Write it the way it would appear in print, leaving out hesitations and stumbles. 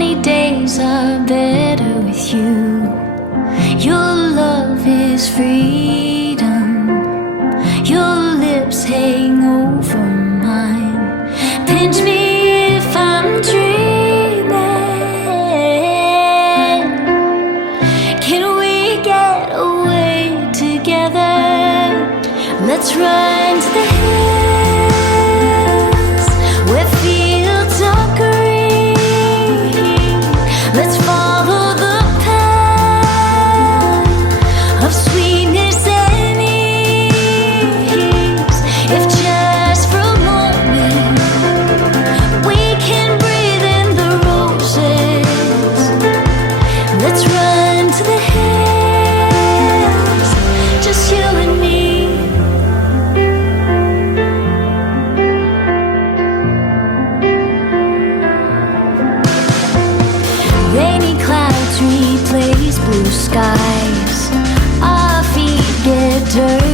Sunny days are better with you. Your love is freedom. Your lips hang over mine. Pinch me if I'm dreaming. Can we get away together? Let's run to the hills where fields are green. Let's follow the path of sweetness and ease. If just for a moment we can breathe in the roses. Let's run to the hills, just you and me. Rainy clouds replace blue skies. Our feet get dirty.